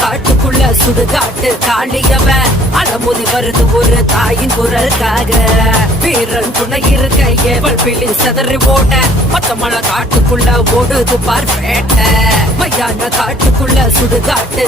காட்டுக்குள்ள சுடுகாட்டு காளியவன் அலமோதி வருது ஒரு தாயின் குரலுக்காக. வீரன் துணை இருக்க ஏவல் பிள்ளி செதறி ஓட மொத்த மழை காட்டுக்குள்ள ஓடுது பார்ப்பேட்ட. மையான காட்டுக்குள்ள சுடுகாட்டு